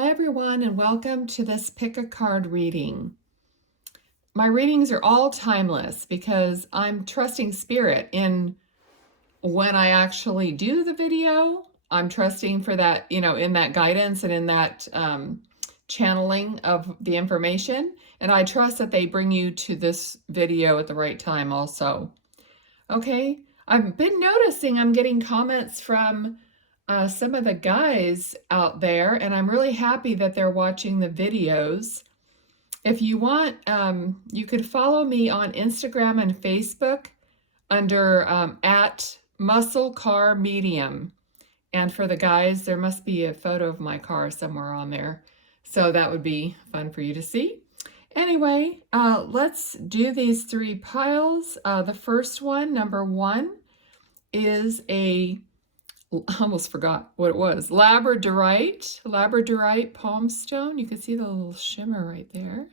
Hi everyone, and welcome to this pick a card reading. My readings are all timeless because I'm trusting spirit in when I actually do the video. I'm trusting for that, in that guidance and in that channeling of the information. And I trust that they bring you to this video at the right time also. Okay, I've been noticing I'm getting comments from some of the guys out there, and I'm really happy that they're watching the videos. If you want, you could follow me on Instagram and Facebook under at Muscle Car Medium. And for the guys, there must be a photo of my car somewhere on there. So that would be fun for you to see. Anyway, let's do these three piles. The first one, number 1, is I almost forgot what it was. Labradorite palm stone. You can see the little shimmer right there.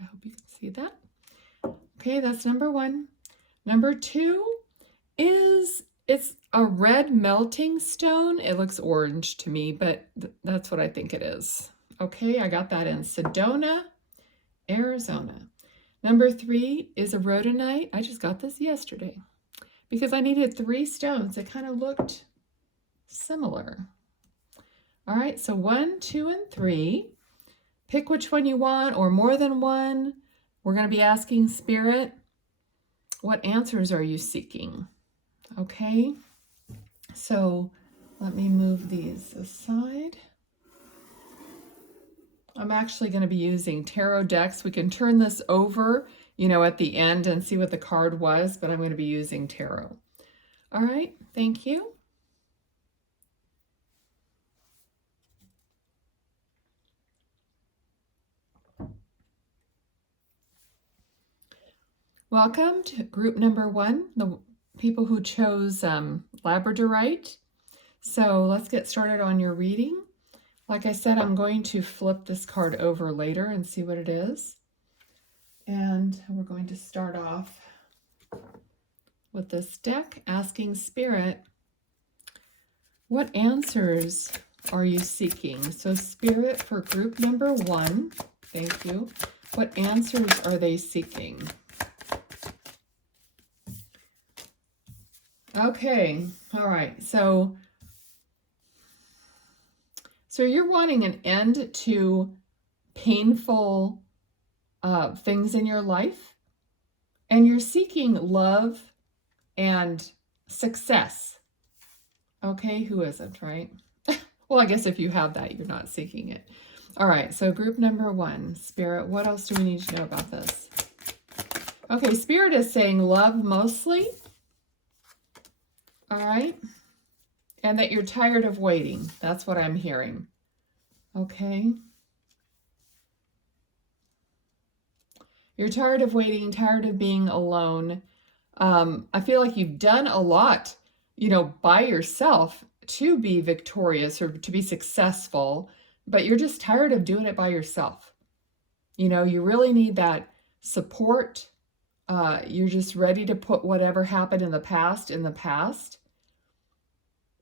I hope you can see that. Okay, that's number 1. Number 2 is, it's a red melting stone. It looks orange to me, but that's what I think it is. Okay, I got that in Sedona, Arizona. Number 3 is a rhodonite. I just got this yesterday because I needed 3 stones. They kind of looked similar. All right, so 1, 2, and 3. Pick which one you want, or more than one. We're going to be asking Spirit, what answers are you seeking? Okay, so let me move these aside. I'm actually going to be using tarot decks. We can turn this over, at the end and see what the card was, but I'm going to be using tarot. All right, thank you. Welcome to group number 1, the people who chose Labradorite. So let's get started on your reading. Like I said, I'm going to flip this card over later and see what it is. And we're going to start off with this deck, asking Spirit, what answers are you seeking? So Spirit, for group number 1, thank you. What answers are they seeking? Okay, all right, so you're wanting an end to painful things in your life, and you're seeking love and success. Okay, who isn't, right? Well, I guess if you have that, you're not seeking it. All right, so group number 1, Spirit, what else do we need to know about this? Okay, Spirit is saying love mostly. All right, and that you're tired of waiting. That's what I'm hearing. Okay. You're tired of waiting, tired of being alone. I feel like you've done a lot, by yourself to be victorious or to be successful, but you're just tired of doing it by yourself. You really need that support. You're just ready to put whatever happened in the past.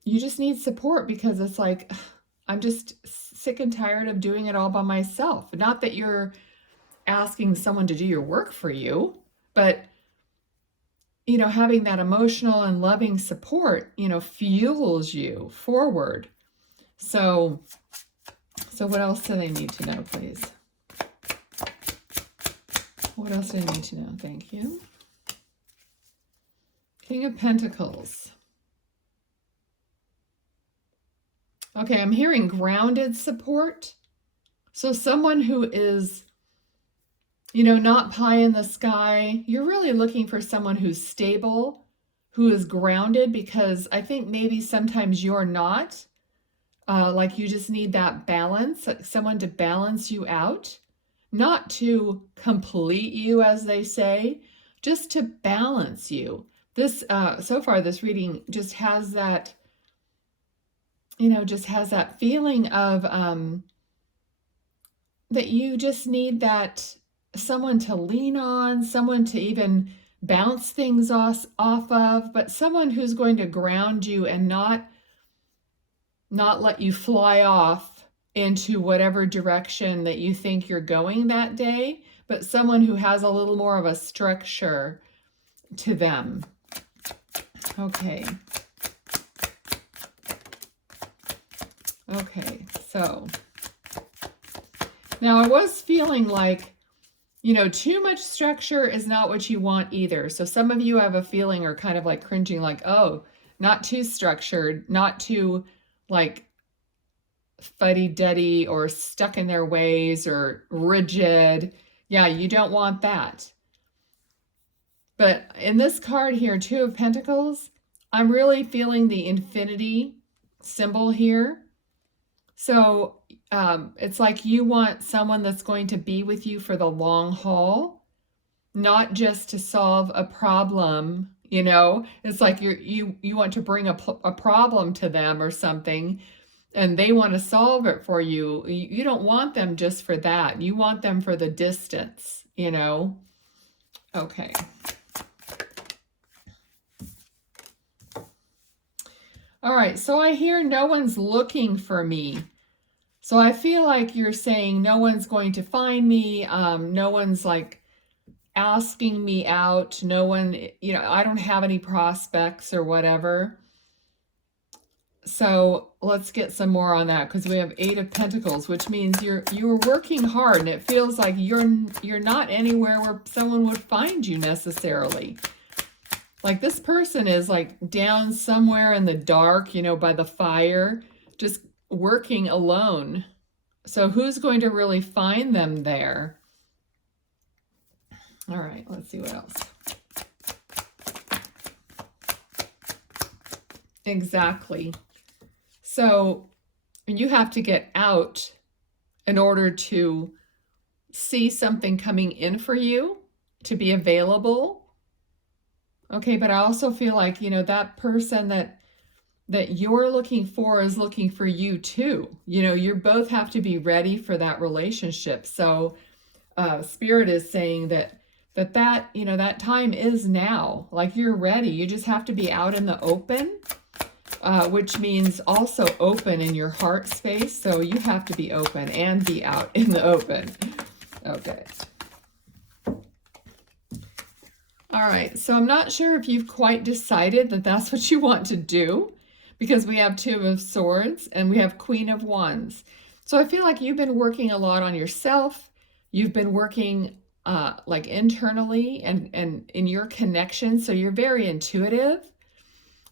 You just need support because it's like, I'm just sick and tired of doing it all by myself. Not that you're asking someone to do your work for you, but, having that emotional and loving support, fuels you forward. So what else do they need to know, please? What else do they need to know? Thank you. King of Pentacles. Okay, I'm hearing grounded support. So someone who is, not pie in the sky. You're really looking for someone who's stable, who is grounded, because I think maybe sometimes you're not. Like you just need that balance, someone to balance you out, not to complete you, as they say, just to balance you. This, so far, this reading just has that, just has that feeling of that you just need that someone to lean on, someone to even bounce things off of, but someone who's going to ground you and not let you fly off into whatever direction that you think you're going that day, but someone who has a little more of a structure to them. Okay. Okay, so now I was feeling like, you know, too much structure is not what you want either. So some of you have a feeling or kind of like cringing, like, oh, not too structured, not too like fuddy-duddy or stuck in their ways or rigid. Yeah, you don't want that. But in this card here, Two of Pentacles, I'm really feeling the infinity symbol here. So it's like you want someone that's going to be with you for the long haul, not just to solve a problem, you know. It's like you want to bring a problem to them or something, and they want to solve it for you. You don't want them just for that. You want them for the distance, you know. Okay. All right, so I hear no one's looking for me. So I feel like you're saying no one's going to find me. No one's like asking me out. No one, you know, I don't have any prospects or whatever. So let's get some more on that, because we have Eight of Pentacles, which means you're working hard, and it feels like you're not anywhere where someone would find you necessarily. Like this person is like down somewhere in the dark, you know, by the fire, just working alone. So who's going to really find them there? All right, let's see what else. Exactly. So you have to get out in order to see something coming in for you, to be available. Okay, but I also feel like, you know, that person that you're looking for is looking for you too. You know, you both have to be ready for that relationship. So Spirit is saying that you know, that time is now. Like you're ready. You just have to be out in the open, which means also open in your heart space. So you have to be open and be out in the open. Okay. All right, so I'm not sure if you've quite decided that that's what you want to do, because we have Two of Swords and we have Queen of Wands. So I feel like you've been working a lot on yourself. You've been working like internally and in your connection. So you're very intuitive.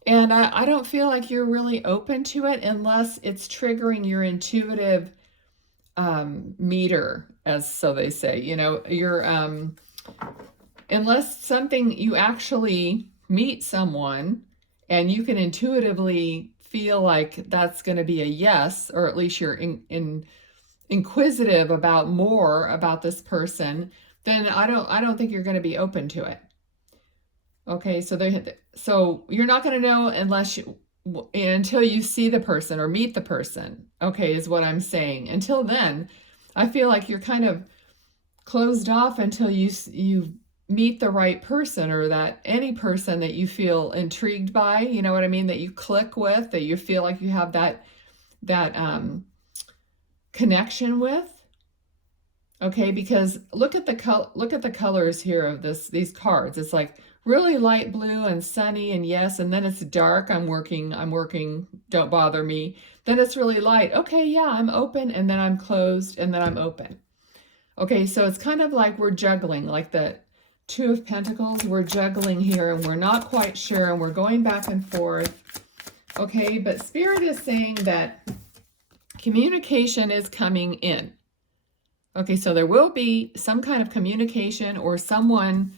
And I don't feel like you're really open to it unless it's triggering your intuitive meter, as so they say. You know, your unless something, you actually meet someone and you can intuitively feel like that's going to be a yes, or at least you're inquisitive about more about this person, then I don't think you're going to be open to it. Okay, so you're not going to know until you see the person or meet the person. Okay, is what I'm saying. Until then, I feel like you're kind of closed off until you meet the right person, or that any person that you feel intrigued by, you know what I mean, that you click with, that you feel like you have that connection with. Okay, because look at the colors here of these cards. It's like really light blue and sunny and yes, and then it's dark, I'm working, don't bother me. Then it's really light. Okay, yeah, I'm open, and then I'm closed, and then I'm open. Okay, so it's kind of like we're juggling, like the Two of Pentacles, we're juggling here and we're not quite sure and we're going back and forth. Okay, but Spirit is saying that communication is coming in. Okay, so there will be some kind of communication or someone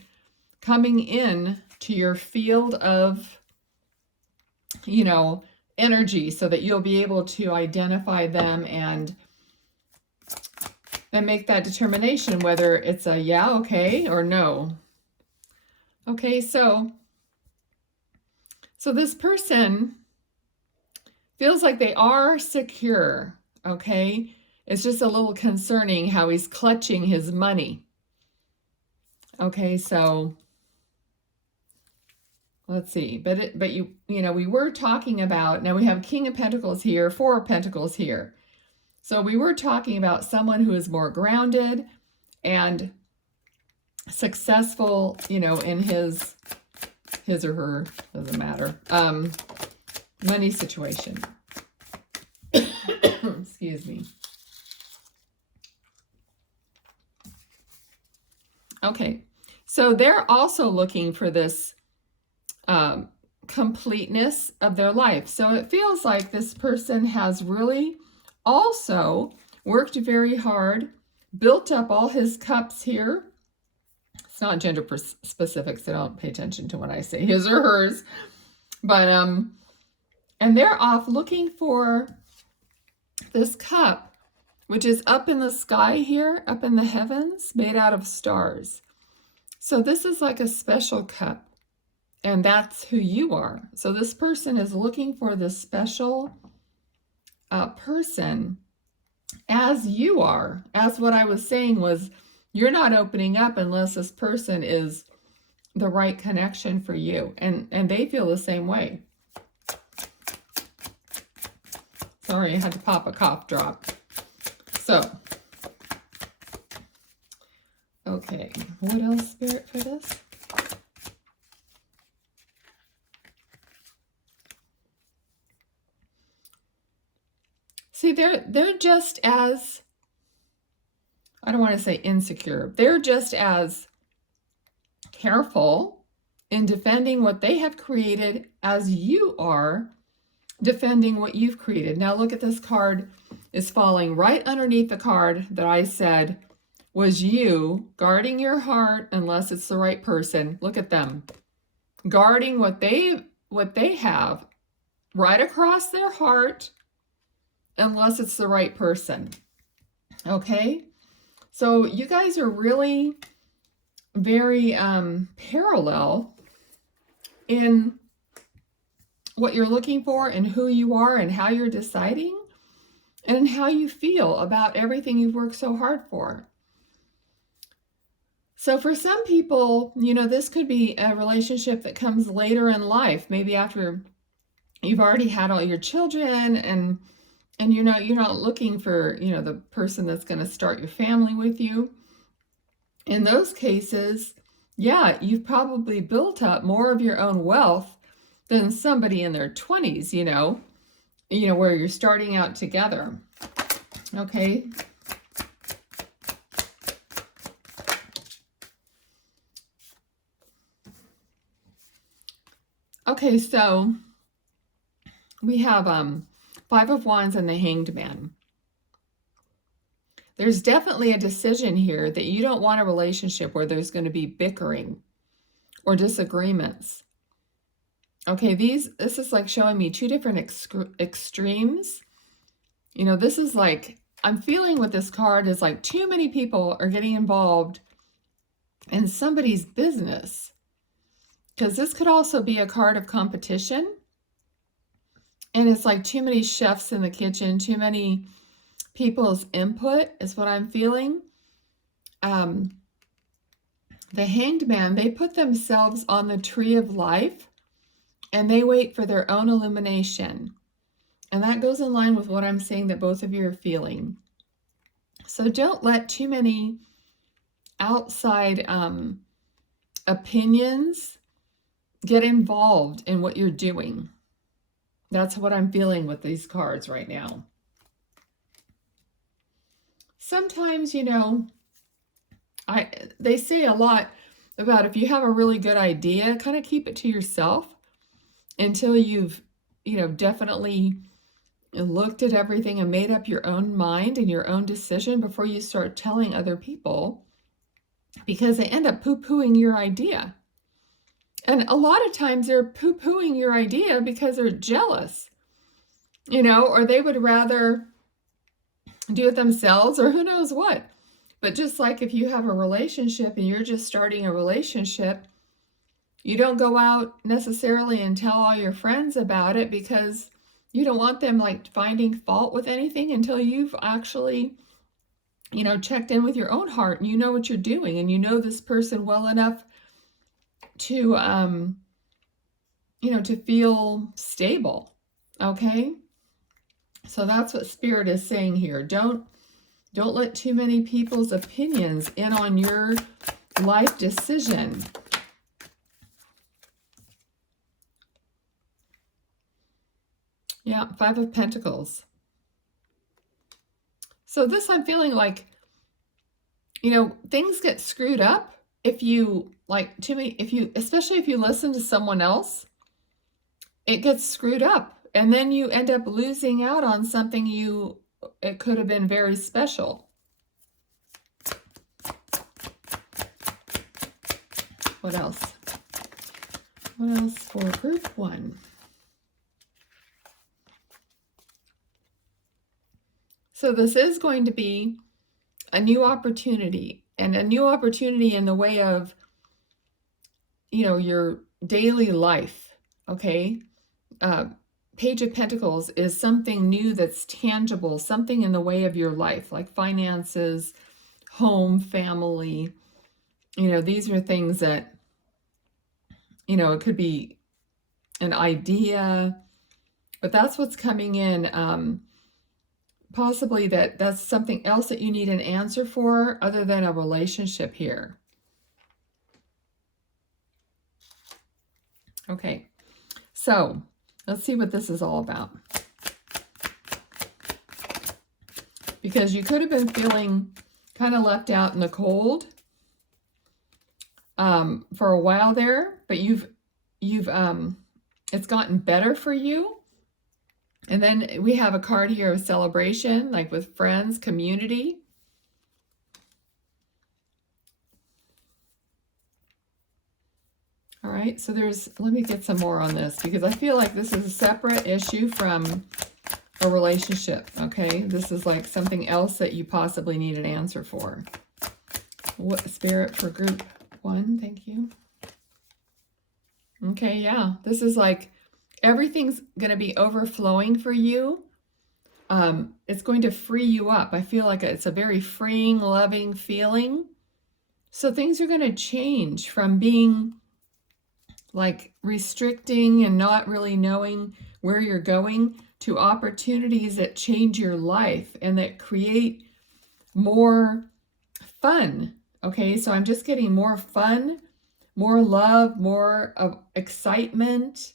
coming in to your field of, you know, energy, so that you'll be able to identify them and make that determination whether it's a yeah, okay, or no. Okay, so this person feels like they are secure, okay? It's just a little concerning how he's clutching his money. Okay, so let's see. But you know, we were talking about, now we have King of Pentacles here, Four of Pentacles here. So we were talking about someone who is more grounded and successful, in his or her, doesn't matter, money situation. Excuse me. Okay, so they're also looking for this completeness of their life. So it feels like this person has really also worked very hard, built up all his cups here. It's not gender specific, so don't pay attention to when I say his or hers. But, and they're off looking for this cup, which is up in the sky here, up in the heavens, made out of stars. So this is like a special cup, and that's who you are. So this person is looking for this special person as you are. As what I was saying was, you're not opening up unless this person is the right connection for you. And they feel the same way. Sorry, I had to pop a cough drop. So, okay, what else, Spirit, for this? See, they're just as, I don't want to say insecure, they're just as careful in defending what they have created as you are defending what you've created. Now look at this card is falling right underneath the card that I said was you guarding your heart unless it's the right person. Look at them guarding what they have right across their heart unless it's the right person. Okay, so you guys are really very parallel in what you're looking for and who you are and how you're deciding and how you feel about everything you've worked so hard for. So for some people, this could be a relationship that comes later in life, maybe after you've already had all your children and you're not looking for, the person that's going to start your family with you. In those cases, yeah, you've probably built up more of your own wealth than somebody in their 20s, where you're starting out together. Okay. Okay, so we have Five of Wands and the Hanged Man. There's definitely a decision here that you don't want a relationship where there's going to be bickering or disagreements. Okay, this is like showing me two different extremes. This is like, I'm feeling with this card is like too many people are getting involved in somebody's business. Because this could also be a card of competition. And it's like too many chefs in the kitchen, too many people's input is what I'm feeling. The Hanged Man, they put themselves on the tree of life and they wait for their own illumination. And that goes in line with what I'm saying that both of you are feeling. So don't let too many outside opinions get involved in what you're doing. That's what I'm feeling with these cards right now. Sometimes, they say a lot about if you have a really good idea, kind of keep it to yourself until you've, definitely looked at everything and made up your own mind and your own decision before you start telling other people, because they end up poo-pooing your idea. And a lot of times they're poo-pooing your idea because they're jealous, or they would rather do it themselves or who knows what. But just like if you have a relationship and you're just starting a relationship, you don't go out necessarily and tell all your friends about it because you don't want them like finding fault with anything until you've actually, checked in with your own heart and you know what you're doing and you know this person well enough to, to feel stable. Okay. So that's what Spirit is saying here. Don't let too many people's opinions in on your life decision. Yeah, Five of Pentacles. So this, I'm feeling like, you know, things get screwed up if you, like, especially if you listen to someone else, it gets screwed up. And then you end up losing out on something it could have been very special. What else? What else for group 1? So this is going to be a new opportunity, and a new opportunity in the way of, you know, your daily life, okay? Page of Pentacles is something new that's tangible, something in the way of your life, like finances, home, family. You know, these are things that, you know, it could be an idea, but that's what's coming in. Possibly that's something else that you need an answer for other than a relationship here. Okay, so let's see what this is all about. Because you could have been feeling kind of left out in the cold for a while there, but it's gotten better for you. And then we have a card here of celebration, like with friends, community. All right, so let me get some more on this, because I feel like this is a separate issue from a relationship, okay? This is like something else that you possibly need an answer for. What Spirit for group 1? Thank you. Okay, yeah, this is like everything's going to be overflowing for you. It's going to free you up. I feel like it's a very freeing, loving feeling. So things are going to change from being like restricting and not really knowing where you're going to opportunities that change your life and that create more fun. Okay, so I'm just getting more fun, more love, more of excitement,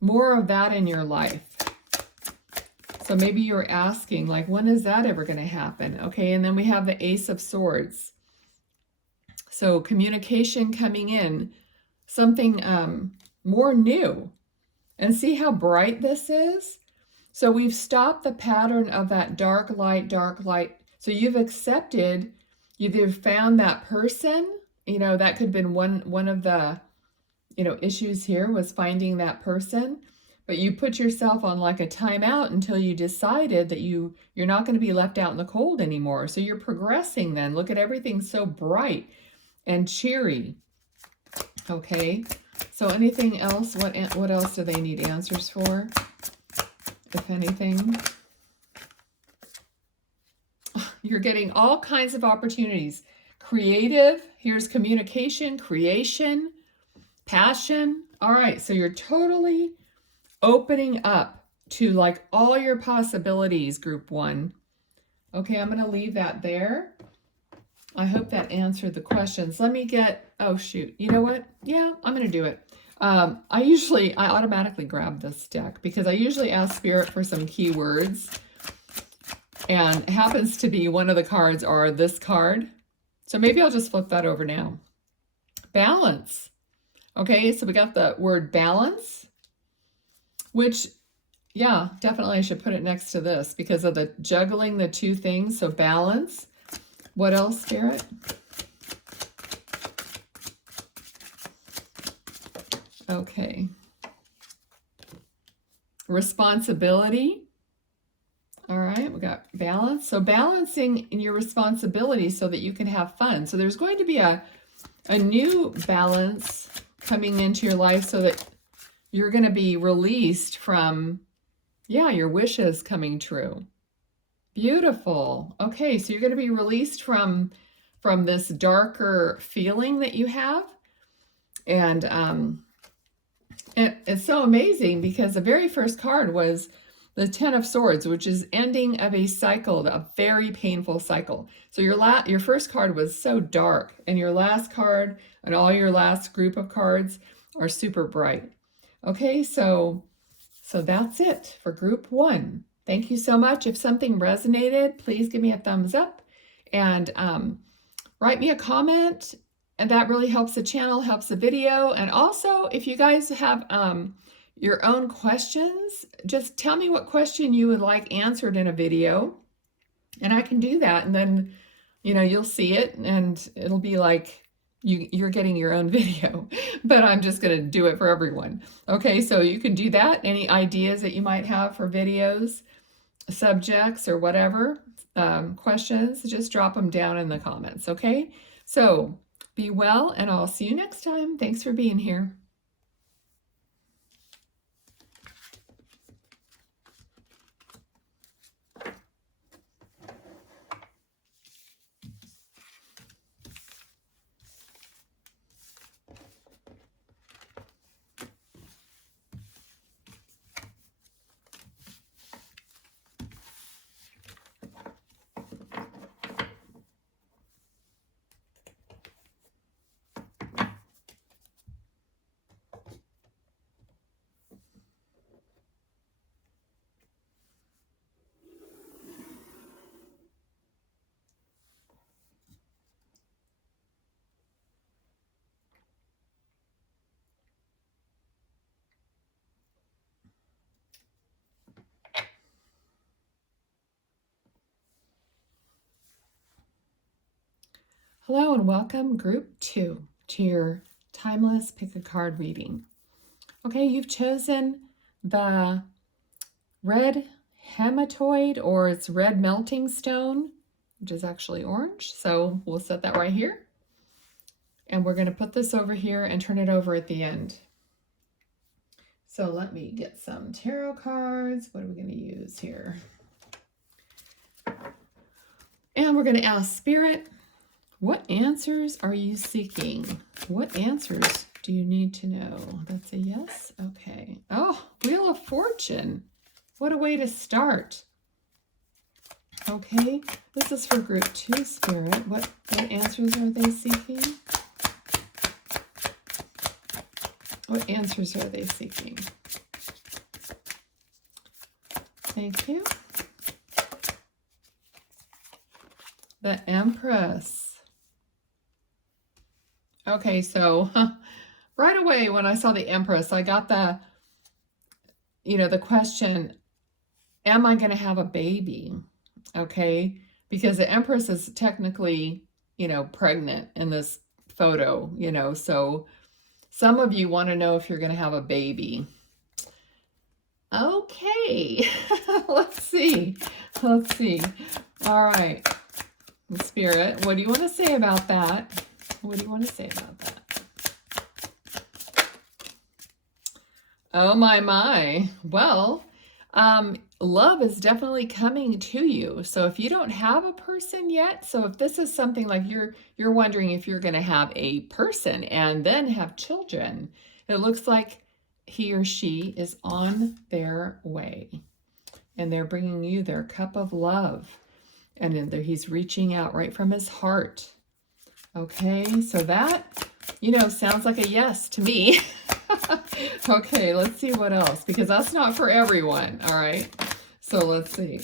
more of that in your life. So maybe you're asking, like, when is that ever going to happen? Okay, and then we have the Ace of Swords. So communication coming in, something more new. And see how bright this is? So we've stopped the pattern of that dark light, dark light. So you've accepted, you've found that person. You know, that could have been one of the, you know, issues here was finding that person. But you put yourself on like a timeout until you decided that you're not going to be left out in the cold anymore. So you're progressing then. Look at everything so bright and cheery. Okay, so anything else? What else do they need answers for, if anything? You're getting all kinds of opportunities. Creative, here's communication, creation, passion. All right, so you're totally opening up to like all your possibilities, group 1. Okay, I'm going to leave that there. I hope that answered the questions. Let me get, oh shoot, you know what? Yeah, I'm going to do it. I automatically grab this deck because I usually ask Spirit for some keywords, and it happens to be one of the cards are this card. So maybe I'll just flip that over now. Balance. Okay, so we got the word balance, which, yeah, definitely I should put it next to this because of the juggling the two things. So balance. What else, Spirit? Okay. Responsibility. All right, we got balance. So balancing in your responsibility so that you can have fun. So there's going to be a new balance coming into your life so that you're going to be released from, yeah, your wishes coming true. Beautiful. Okay, so you're going to be released from this darker feeling that you have. And it's so amazing because the very first card was the Ten of Swords, which is ending of a cycle, a very painful cycle. So your first card was so dark, and your last card and all your last group of cards are super bright. Okay, so that's it for group 1. Thank you so much. If something resonated, please give me a thumbs up and write me a comment. And that really helps the channel, helps the video. And also, if you guys have your own questions, just tell me what question you would like answered in a video. And I can do that. And then, you'll see it and it'll be like you're getting your own video. But I'm just going to do it for everyone. Okay, so you can do that. Any ideas that you might have for videos, subjects, or whatever, questions, just drop them down in the comments. Okay, so be well, and I'll see you next time. Thanks for being here. Hello and welcome, group 2, to your timeless pick a card reading. Okay, you've chosen the red hematoid, or it's red melting stone, which is actually orange. So we'll set that right here. And we're going to put this over here and turn it over at the end. So let me get some tarot cards. What are we going to use here? And we're going to ask Spirit, what answers are you seeking? What answers do you need to know? That's a yes. Okay. Oh, Wheel of Fortune. What a way to start. Okay. This is for group 2, Spirit. What answers are they seeking? What answers are they seeking? Thank you. The Empress. Okay, so right away when I saw the Empress, I got the question, am I going to have a baby? Okay, because the Empress is technically, pregnant in this photo, so some of you want to know if you're going to have a baby. Okay, let's see. All right, Spirit, what do you want to say about that? What do you want to say about that? Oh, my. Well, love is definitely coming to you. So if you don't have a person yet, so if this is something like you're wondering if you're going to have a person and then have children, it looks like he or she is on their way. And they're bringing you their cup of love. And he's reaching out right from his heart. Okay, so that, sounds like a yes to me. Okay, let's see what else, because that's not for everyone, all right? So let's see.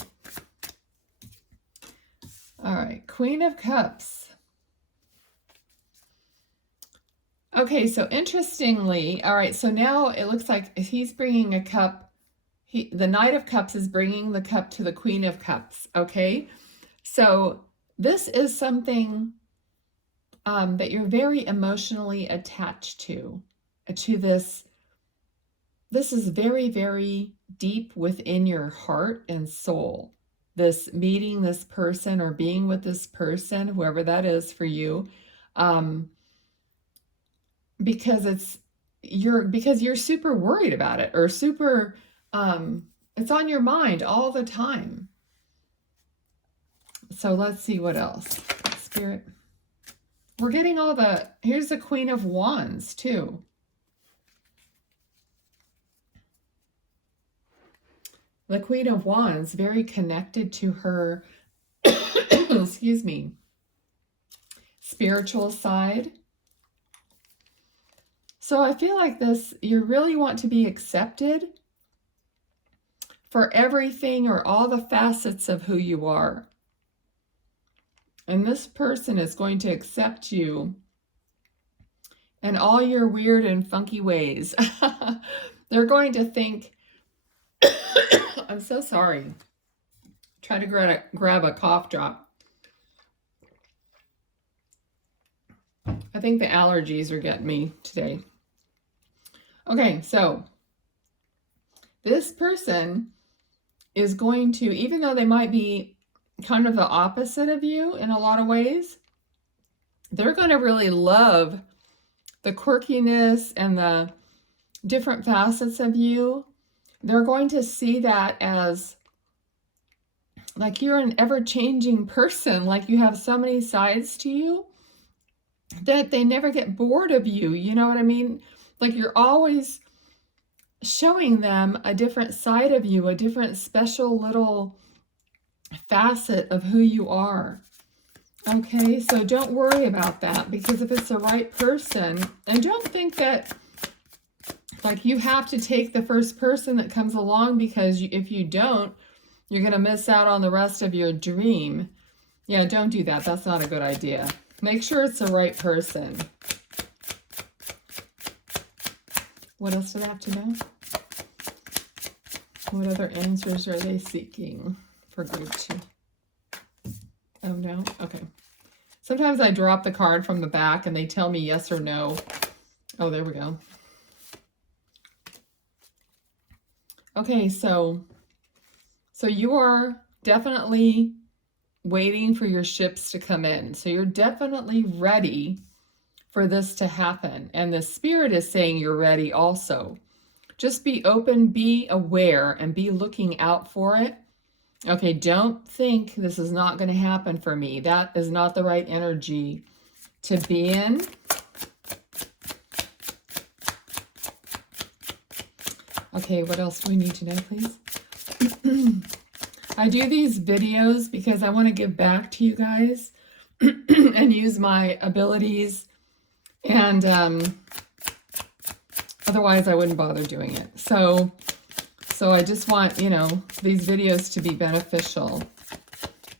All right, Queen of Cups. Okay, so interestingly, all right, so now it looks like if he's bringing a cup, the Knight of Cups is bringing the cup to the Queen of Cups, okay? So this is something that you're very emotionally attached to this. This is very, very deep within your heart and soul. This meeting this person or being with this person, whoever that is for you, because you're super worried about it, or super, it's on your mind all the time. So let's see what else. Spirit. We're getting here's the Queen of Wands too. the Queen of Wands, very connected to her, excuse me, spiritual side. So I feel like this, you really want to be accepted for everything or all the facets of who you are. And this person is going to accept you and all your weird and funky ways. They're going to think, I'm so sorry. Try to grab a cough drop. I think the allergies are getting me today. Okay, so this person is going to, even though they might be kind of the opposite of you in a lot of ways, they're going to really love the quirkiness and the different facets of you. They're going to see that as like you're an ever-changing person, like you have so many sides to you that they never get bored of you. You know what I mean? Like you're always showing them a different side of you, a different special little facet of who you are. Okay, so don't worry about that, because if it's the right person, and don't think that like you have to take the first person that comes along, because if you don't, you're going to miss out on the rest of your dream. Yeah, don't do that. That's not a good idea. Make sure it's the right person. What else do they have to know? What other answers are they seeking for group 2? Oh, no? Okay. Sometimes I drop the card from the back and they tell me yes or no. Oh, there we go. Okay, so you are definitely waiting for your ships to come in. So you're definitely ready for this to happen. And the Spirit is saying you're ready also. Just be open, be aware, and be looking out for it. Okay, don't think this is not going to happen for me. That is not the right energy to be in. Okay, what else do we need to know, please? I do these videos because I want to give back to you guys and use my abilities, and otherwise I wouldn't bother doing it. So I just want, you know, these videos to be beneficial.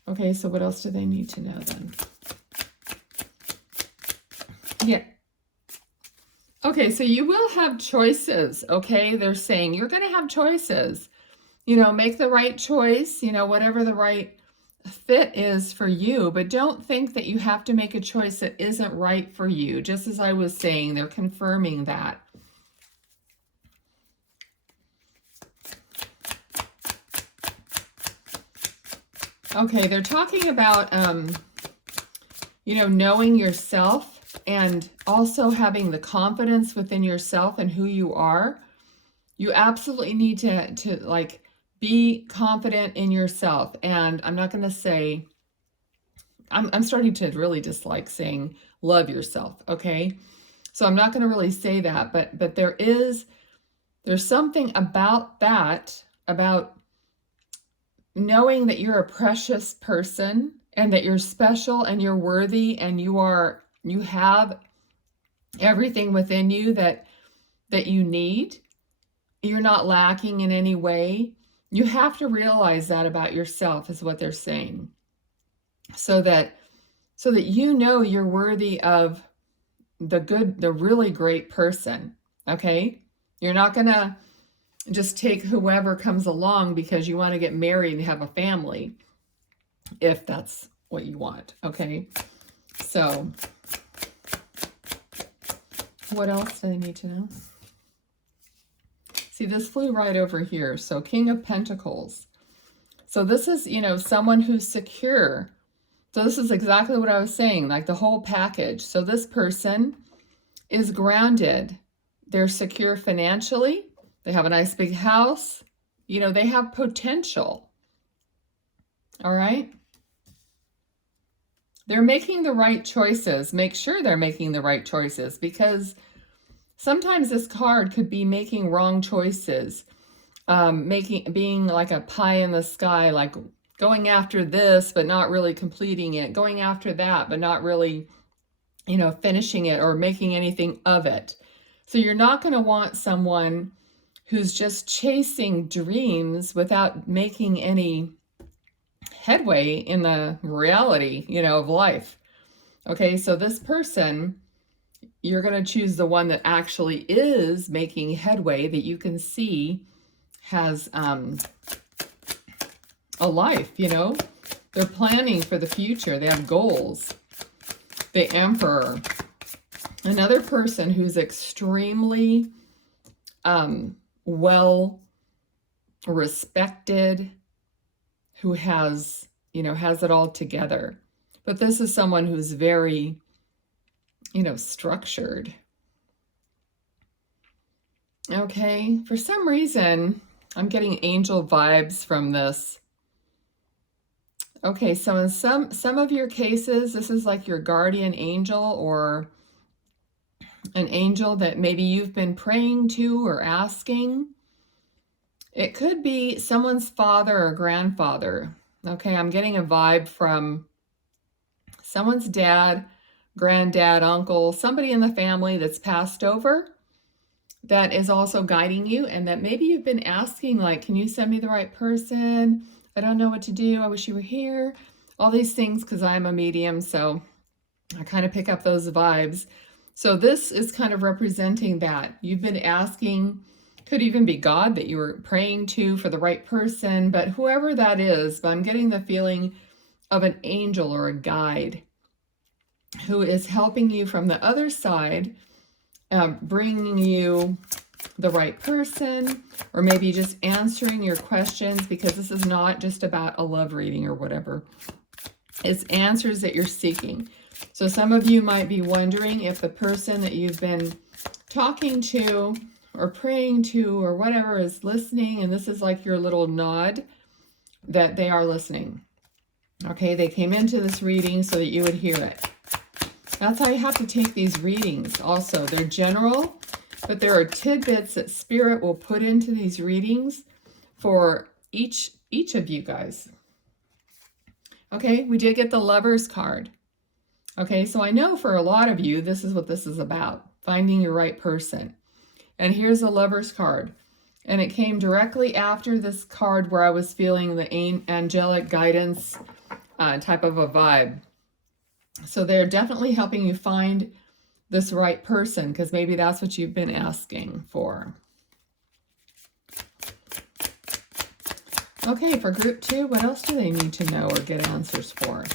Okay, so what else do they need to know then? Yeah. Okay, so you will have choices, okay? They're saying you're going to have choices. You know, make the right choice, you know, whatever the right fit is for you. But don't think that you have to make a choice that isn't right for you. Just as I was saying, they're confirming that. Okay, they're talking about, you know, knowing yourself and also having the confidence within yourself and who you are. You absolutely need to like be confident in yourself. And I'm not going to say, I'm starting to really dislike saying love yourself. Okay. So I'm not going to really say that, but there's something about that, about knowing that you're a precious person and that you're special and you're worthy and you have everything within you that you need. You're not lacking in any way. You have to realize that about yourself, is what they're saying. So that you know you're worthy of the really great person. Okay? You're not going to just take whoever comes along because you want to get married and have a family, if that's what you want. Okay? So what else do I need to know? See, this flew right over here. So King of Pentacles. So this is, you know, someone who's secure. So this is exactly what I was saying, like the whole package. So this person is grounded. They're secure financially. They have a nice big house. You know, they have potential. All right? They're making the right choices. Make sure they're making the right choices, because sometimes this card could be making wrong choices. being like a pie in the sky, like going after this, but not really completing it, going after that, but not really, finishing it or making anything of it. So you're not going to want someone who's just chasing dreams without making any headway in the reality, of life. Okay, so this person, you're going to choose the one that actually is making headway, that you can see has a life, They're planning for the future. They have goals. The Emperor. Another person who's extremely well respected, who has it all together. But this is someone who's very, structured. Okay, for some reason, I'm getting angel vibes from this. Okay, so in some of your cases, this is like your guardian angel or an angel that maybe you've been praying to or asking. It could be someone's father or grandfather. Okay, I'm getting a vibe from someone's dad, granddad, uncle, somebody in the family that's passed over that is also guiding you, and that maybe you've been asking, like, can you send me the right person? I don't know what to do. I wish you were here. All these things, because I'm a medium, so I kind of pick up those vibes. So this is kind of representing that. You've been asking, could even be God that you were praying to for the right person, but whoever that is, but I'm getting the feeling of an angel or a guide who is helping you from the other side, bringing you the right person, or maybe just answering your questions, because this is not just about a love reading or whatever. It's answers that you're seeking. So some of you might be wondering if the person that you've been talking to or praying to or whatever is listening, and this is like your little nod that they are listening. Okay, they came into this reading so that you would hear it. That's how you have to take these readings also. They're general, but there are tidbits that Spirit will put into these readings for each of you guys. Okay, we did get the Lover's card. Okay, so I know for a lot of you, this is what this is about, finding your right person. And here's the Lover's card. And it came directly after this card where I was feeling the angelic guidance type of a vibe. So they're definitely helping you find this right person, because maybe that's what you've been asking for. Okay, for group 2, what else do they need to know or get answers for?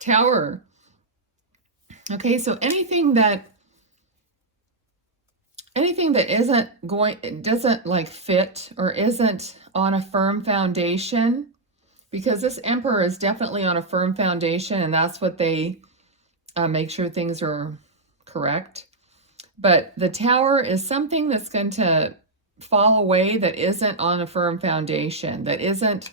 Tower. Okay, so anything that doesn't like fit or isn't on a firm foundation, because this Emperor is definitely on a firm foundation, and that's what they make sure things are correct. But the Tower is something that's going to fall away that isn't on a firm foundation, that isn't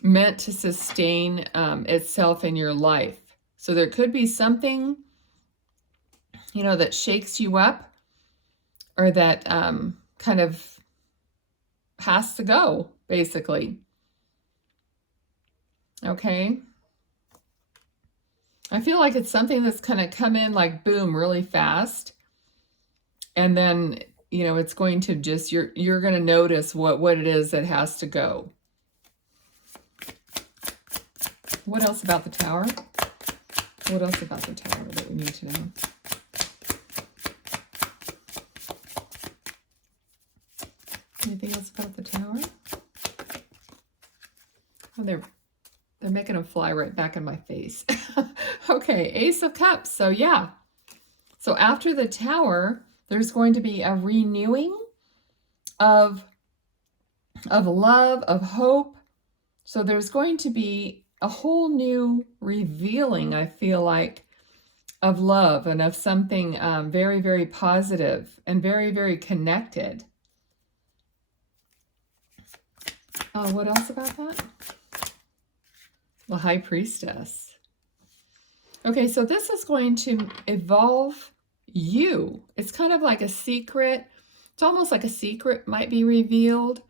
meant to sustain itself in your life. So there could be something, that shakes you up, or that kind of has to go, basically. Okay. I feel like it's something that's going to come in like boom, really fast. And then, it's going to just, you're going to notice what it is that has to go. What else about the Tower? What else about the Tower that we need to know? Anything else about the Tower? Oh, they're making them fly right back in my face. Okay, Ace of Cups. So yeah. So after the Tower, there's going to be a renewing of love, of hope. So there's going to be a whole new revealing, I feel like, of love and of something very, very positive and very, very connected. What else about that? The High Priestess. Okay, so this is going to evolve you. It's kind of like a secret It's almost like a secret might be revealed,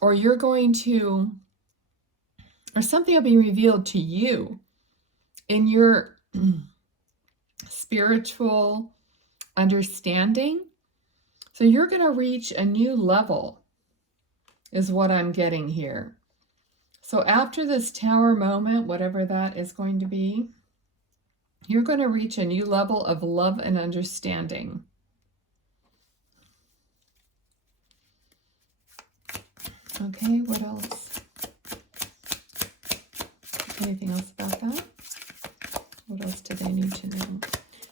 or you're going to, or something will be revealed to you in your spiritual understanding. So you're going to reach a new level, is what I'm getting here. So after this tower moment, whatever that is going to be, you're going to reach a new level of love and understanding. Okay, what else? Anything else about that? What else do they need to know?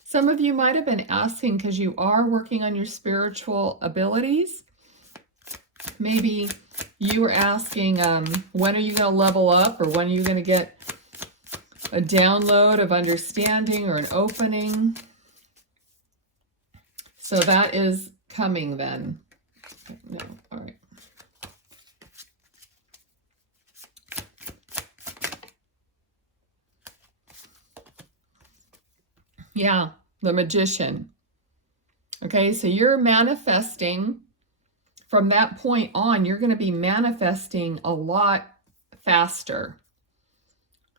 Some of you might have been asking, because you are working on your spiritual abilities. Maybe you were asking, when are you going to level up, or when are you going to get a download of understanding or an opening? So that is coming then. No, all right. Yeah, the Magician. Okay, so you're manifesting. From that point on, you're going to be manifesting a lot faster.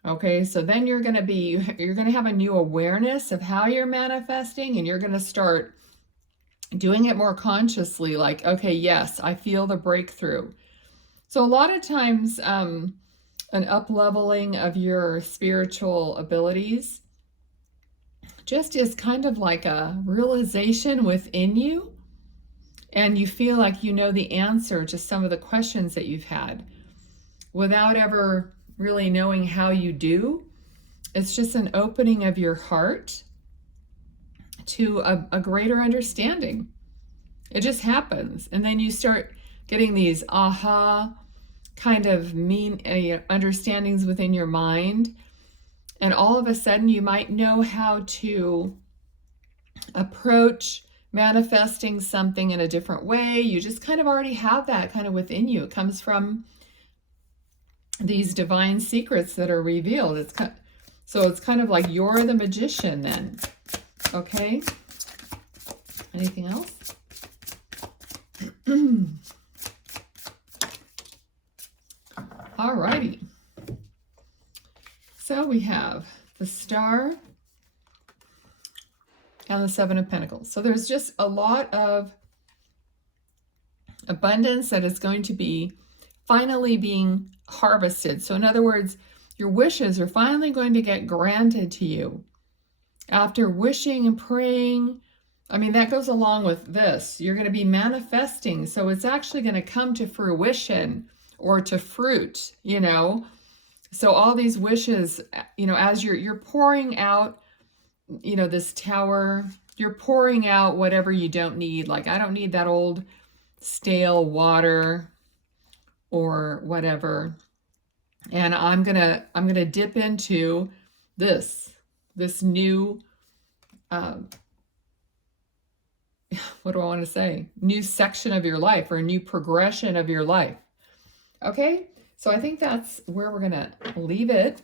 Okay, so then you're going to have a new awareness of how you're manifesting, and you're going to start doing it more consciously, like, okay, yes, I feel the breakthrough. So a lot of times, an up-leveling of your spiritual abilities just is kind of like a realization within you, and you feel like you know the answer to some of the questions that you've had without ever really knowing how you do. It's just an opening of your heart to a greater understanding. It just happens. And then you start getting these aha kind of understandings within your mind. And all of a sudden you might know how to approach manifesting something in a different way. You just kind of already have that kind of within you. It comes from these divine secrets that are revealed. So it's kind of like you're the magician then. Okay? Anything else? All righty. So we have the Star and the Seven of Pentacles. So there's just a lot of abundance that is going to be finally being harvested. So in other words, your wishes are finally going to get granted to you. After wishing and praying, I mean, that goes along with this. You're going to be manifesting. So it's actually going to come to fruition or to fruit, you know. So all these wishes, you know, as you're pouring out, you know, this tower, you're pouring out whatever you don't need. Like, I don't need that old stale water or whatever. And I'm gonna dip into this new, what do I want to say? New section of your life, or a new progression of your life. Okay, so I think that's where we're gonna leave it.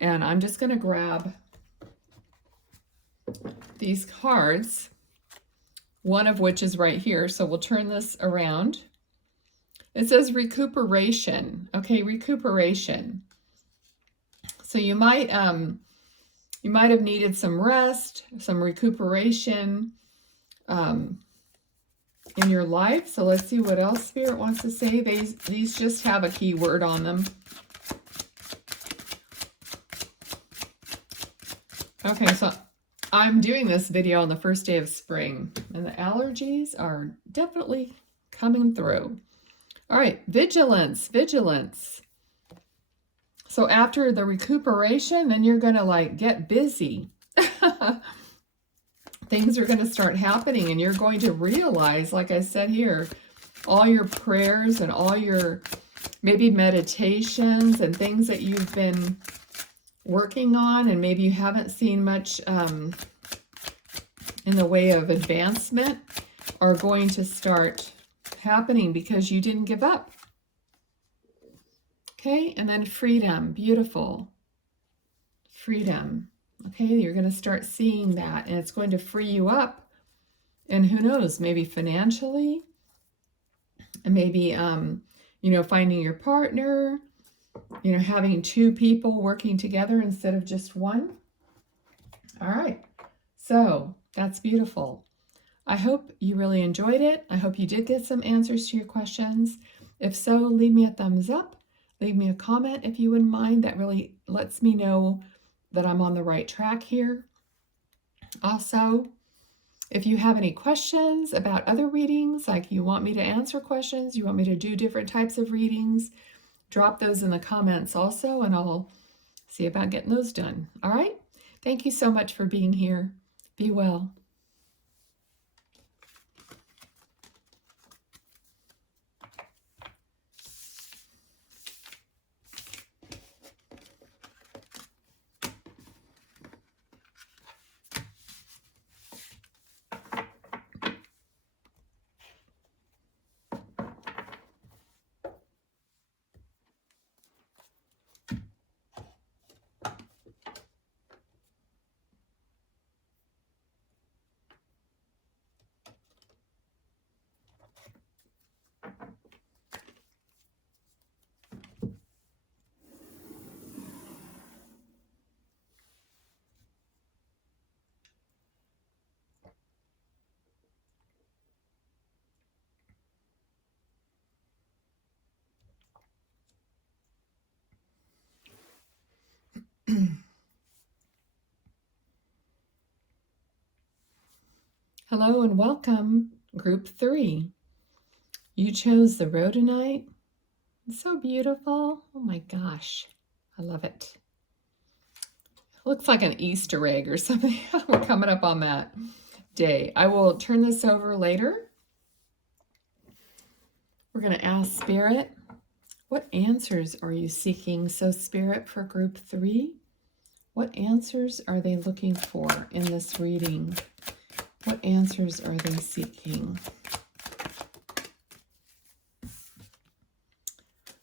And I'm just gonna grab these cards, one of which is right here. So we'll turn this around. It says recuperation. Okay, recuperation. So you might have needed some rest, some recuperation in your life. So let's see what else Spirit wants to say. These just have a key word on them. Okay, so I'm doing this video on the first day of spring, and the allergies are definitely coming through. All right, vigilance, vigilance. So after the recuperation, then you're going to like get busy. Things are going to start happening, and you're going to realize, like I said here, all your prayers and all your maybe meditations and things that you've been working on, and maybe you haven't seen much in the way of advancement, are going to start happening because you didn't give up. Okay, and then freedom, beautiful. Freedom. Okay, you're going to start seeing that, and it's going to free you up And who knows, maybe financially, and maybe, finding your partner, having two people working together instead of just one. All right. So that's beautiful. I hope you really enjoyed it. I hope you did get some answers to your questions. If so, leave me a thumbs up. Leave me a comment if you wouldn't mind. That really lets me know that I'm on the right track here. Also, if you have any questions about other readings, like you want me to answer questions, you want me to do different types of readings, drop those in the comments also, and I'll see about getting those done. All right? Thank you so much for being here. Be well. Hello and welcome, Group 3. You chose the rhodonite. It's so beautiful. Oh my gosh. I love it. It looks like an Easter egg or something. We're coming up on that day. I will turn this over later. We're going to ask Spirit, what answers are you seeking? So Spirit, for Group 3, what answers are they looking for in this reading? What answers are they seeking?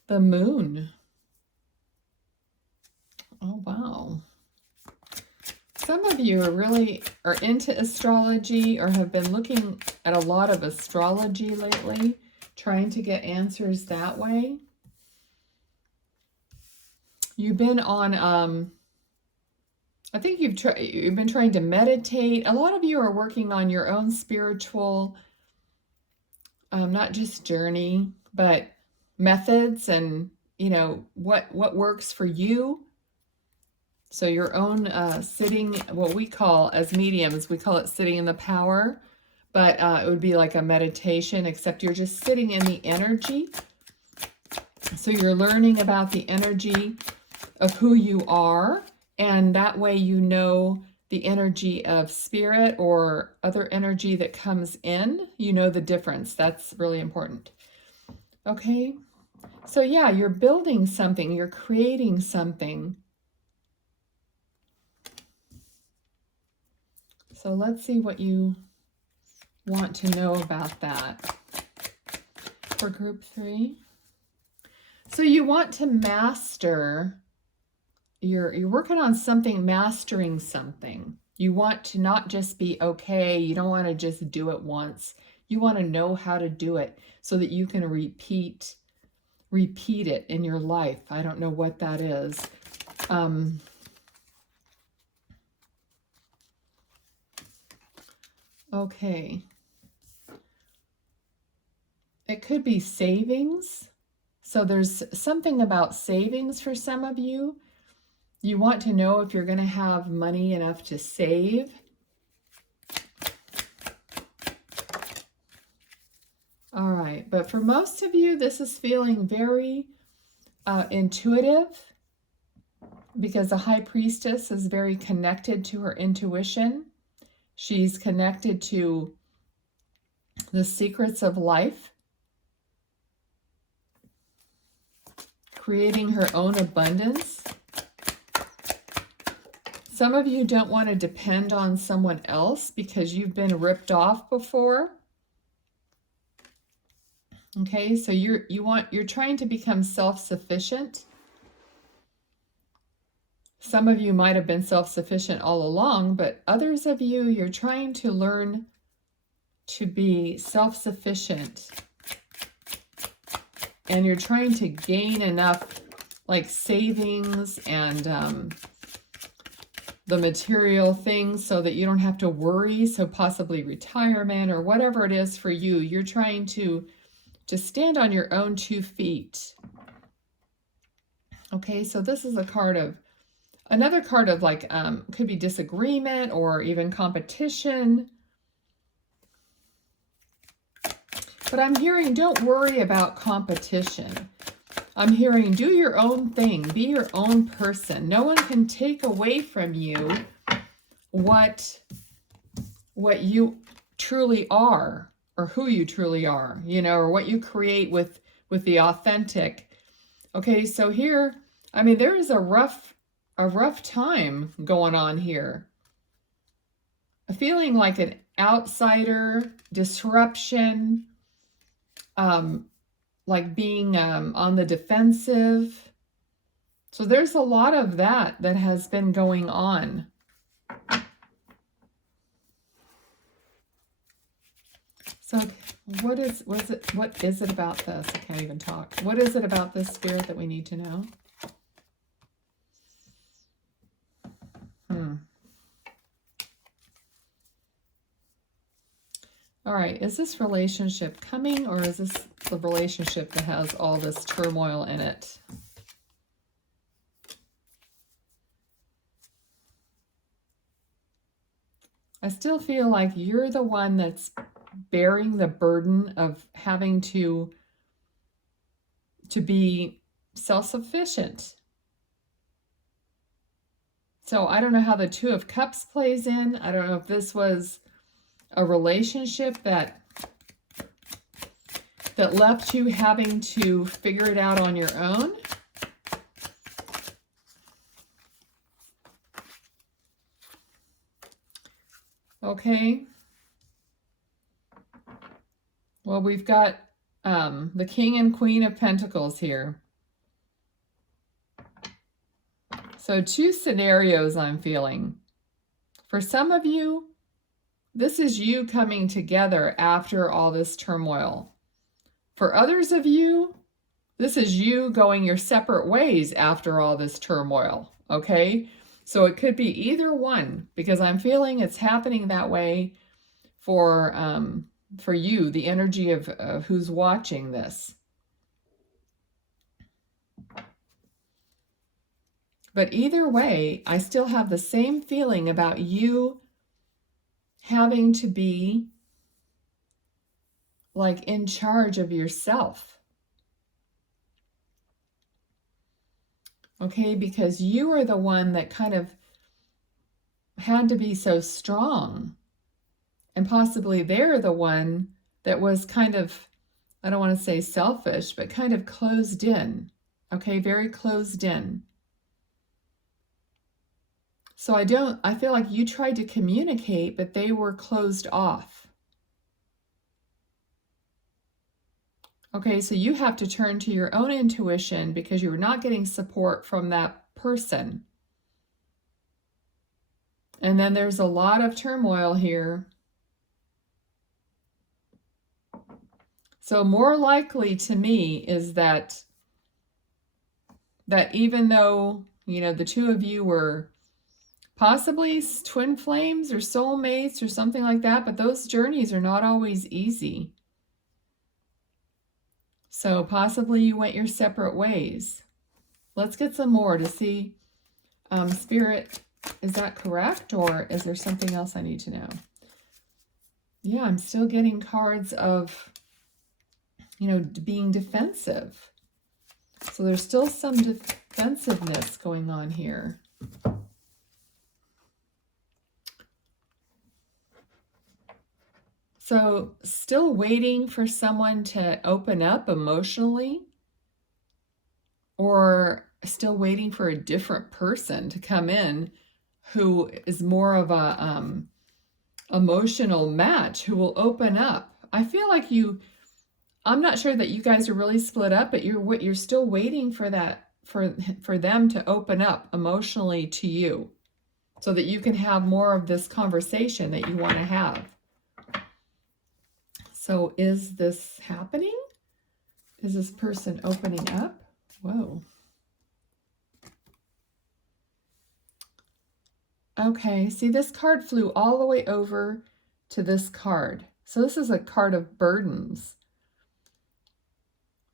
The moon. Oh, wow. Some of you are into astrology or have been looking at a lot of astrology lately, trying to get answers that way. You've been on, I think you've been trying to meditate. A lot of you are working on your own spiritual, not just journey, but methods and, what works for you. So your own sitting, what we call as mediums, we call it sitting in the power, but it would be like a meditation, except you're just sitting in the energy. So you're learning about the energy of who you are, and that way you know the energy of spirit or other energy that comes in. You know the difference. That's really important. Okay? So yeah, you're building something, you're creating something. So let's see what you want to know about that for Group 3. So you want to master, you're working on something, mastering something. You want to not just be okay, you don't want to just do it once. You want to know how to do it so that you can repeat it in your life. I don't know what that is. Okay. It could be savings. So there's something about savings for some of you. You want to know if you're going to have money enough to save. All right. But for most of you, this is feeling very intuitive, because the High Priestess is very connected to her intuition. She's connected to the secrets of life, creating her own abundance. Some of you don't want to depend on someone else because you've been ripped off before. Okay, so you're trying to become self-sufficient. Some of you might have been self-sufficient all along, but others of you, you're trying to learn to be self-sufficient, and you're trying to gain enough like savings and the material things so that you don't have to worry, so possibly retirement or whatever it is for you. You're trying to stand on your own 2 feet. Okay, so this is a card of, another card of like, could be disagreement or even competition. But I'm hearing, don't worry about competition. I'm hearing, do your own thing, be your own person. No one can take away from you what you truly are, or who you truly are, you know, or what you create with the authentic. Okay, so here, I mean, there is a rough time going on here. A feeling like an outsider, disruption, like being on the defensive. So there's a lot of that has been going on. So what is it about this? I can't even talk. What is it about this, Spirit, that we need to know? All right, is this relationship coming, or is this the relationship that has all this turmoil in it? I still feel like you're the one that's bearing the burden of having to be self-sufficient. So I don't know how the Two of Cups plays in. I don't know if this was a relationship that left you having to figure it out on your own. Okay. Well, we've got the King and Queen of Pentacles here. So 2 scenarios I'm feeling. For some of you, this is you coming together after all this turmoil. For others of you, this is you going your separate ways after all this turmoil, okay? So it could be either one, because I'm feeling it's happening that way for you, the energy of who's watching this. But either way, I still have the same feeling about you having to be like in charge of yourself. Okay, because you are the one that kind of had to be so strong. And possibly they're the one that was kind of, I don't want to say selfish, but kind of closed in. Okay, very closed in. So I feel like you tried to communicate, but they were closed off. Okay, so you have to turn to your own intuition because you're not getting support from that person. And then there's a lot of turmoil here. So more likely to me is that even though, you know, the 2 of you were possibly twin flames or soulmates or something like that, but those journeys are not always easy. So possibly you went your separate ways. Let's get some more to see, Spirit, is that correct, or is there something else I need to know? Yeah, I'm still getting cards of, you know, being defensive. So there's still some defensiveness going on here. So still waiting for someone to open up emotionally, or still waiting for a different person to come in who is more of a emotional match, who will open up. I feel like I'm not sure that you guys are really split up, but you're still waiting for that, for them to open up emotionally to you so that you can have more of this conversation that you want to have. So is this happening? Is this person opening up? Whoa. Okay, see, this card flew all the way over to this card. So this is a card of burdens.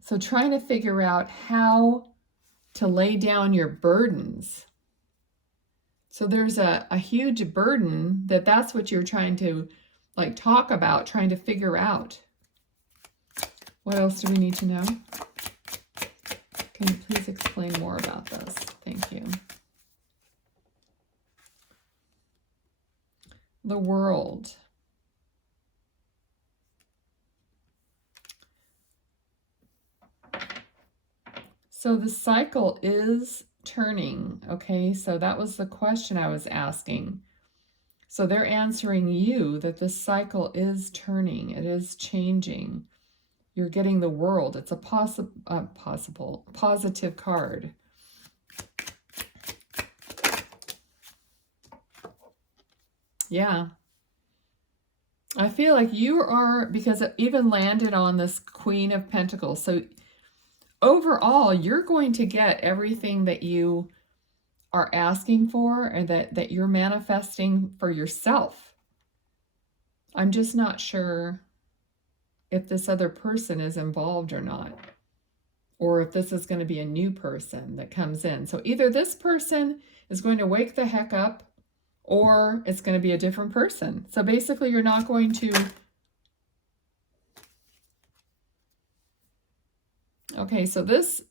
So trying to figure out how to lay down your burdens. So there's a huge burden that's what you're trying to like talk about, trying to figure out. What else do we need to know? Can you please explain more about this? Thank you. The world. So the cycle is turning, okay? So that was the question I was asking. So they're answering you that this cycle is turning. It is changing. You're getting the world. It's a positive card. Yeah. I feel like you are, because it even landed on this Queen of Pentacles. So overall, you're going to get everything that you are asking for and that you're manifesting for yourself. I'm just not sure if this other person is involved or not, or if this is going to be a new person that comes in. So either this person is going to wake the heck up, or it's going to be a different person. So basically, you're not going to... Okay, so this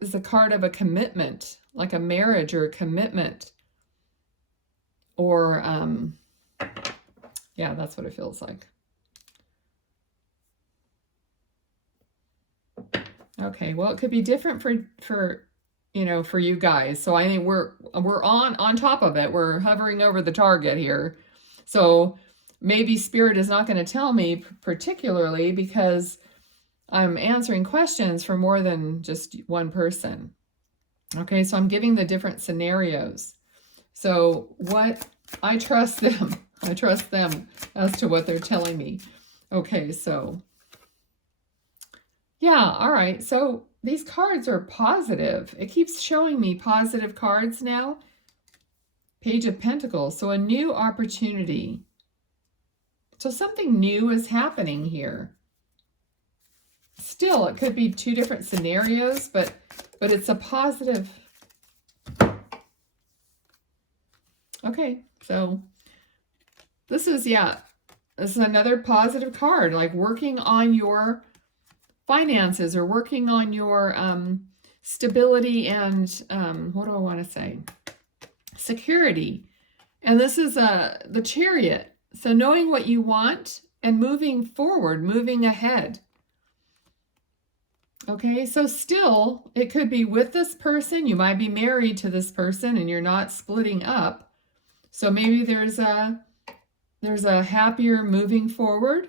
is a card of a commitment, like a marriage or a commitment. Or, yeah, that's what it feels like. Okay, well, it could be different for you guys. So I think we're on top of it. We're hovering over the target here. So maybe Spirit is not going to tell me particularly because I'm answering questions for more than just one person. Okay, so I'm giving the different scenarios. So I trust them. I trust them as to what they're telling me. Okay, so yeah, all right. So these cards are positive. It keeps showing me positive cards now. Page of Pentacles. So a new opportunity. So something new is happening here. Still, it could be two different scenarios, but it's a positive. Okay, so this is another positive card, like working on your finances or working on your stability and what do I want to say? Security. And this is the Chariot. So knowing what you want and moving forward, moving ahead. Okay, so still, it could be with this person. You might be married to this person and you're not splitting up. So maybe there's a happier moving forward.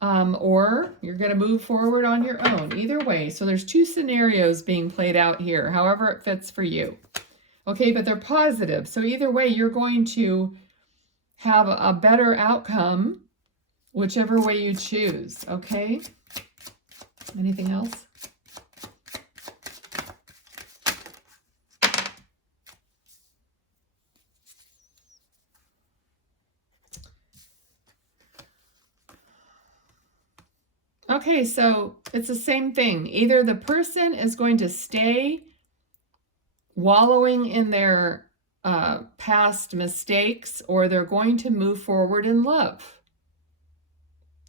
Or you're going to move forward on your own. Either way. So there's two scenarios being played out here, however it fits for you. Okay, but they're positive. So either way, you're going to have a better outcome, whichever way you choose. Okay? Anything else? Okay, so it's the same thing. Either the person is going to stay wallowing in their past mistakes, or they're going to move forward in love.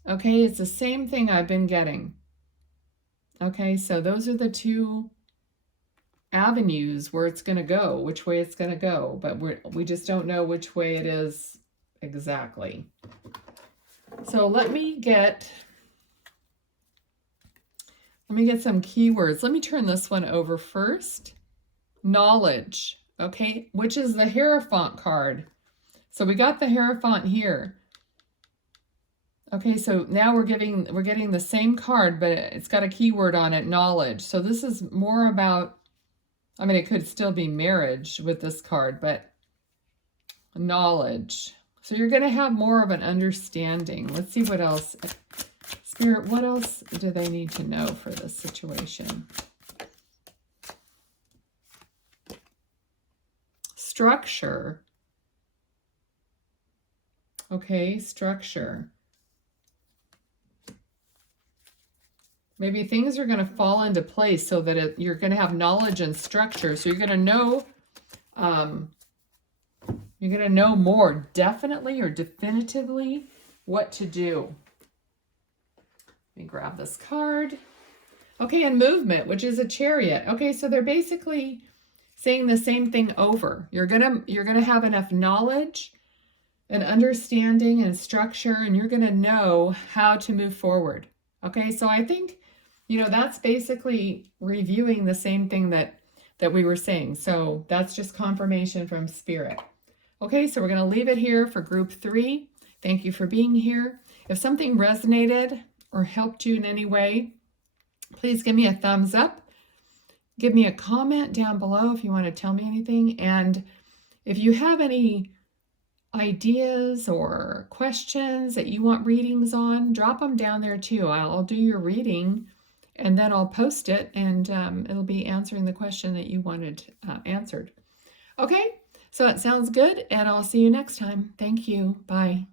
Okay, it's the same thing I've been getting. Okay, so those are the two avenues where it's going to go, which way it's going to go, but we just don't know which way it is exactly. So let me get some keywords. Let me turn this one over first. Knowledge, okay, which is the Hierophant card. So we got the Hierophant here. Okay, so now we're getting the same card, but it's got a keyword on it, knowledge. So this is more about, I mean, it could still be marriage with this card, but knowledge. So you're going to have more of an understanding. Let's see what else. Spirit, what else do they need to know for this situation? Structure. Okay, structure. Maybe things are going to fall into place so that you're going to have knowledge and structure. So you're going to know, more definitely or definitively what to do. Let me grab this card. Okay, and movement, which is a chariot. Okay, so they're basically saying the same thing over. You're gonna have enough knowledge and understanding and structure, and you're gonna know how to move forward. Okay, so I think, that's basically reviewing the same thing that we were saying. So that's just confirmation from Spirit. Okay, so we're gonna leave it here for group 3. Thank you for being here. If something resonated or helped you in any way, please give me a thumbs up. Give me a comment down below if you want to tell me anything. And if you have any ideas or questions that you want readings on, drop them down there too. I'll do your reading and then I'll post it, and it'll be answering the question that you wanted answered. Okay, so that sounds good, and I'll see you next time. Thank you. Bye.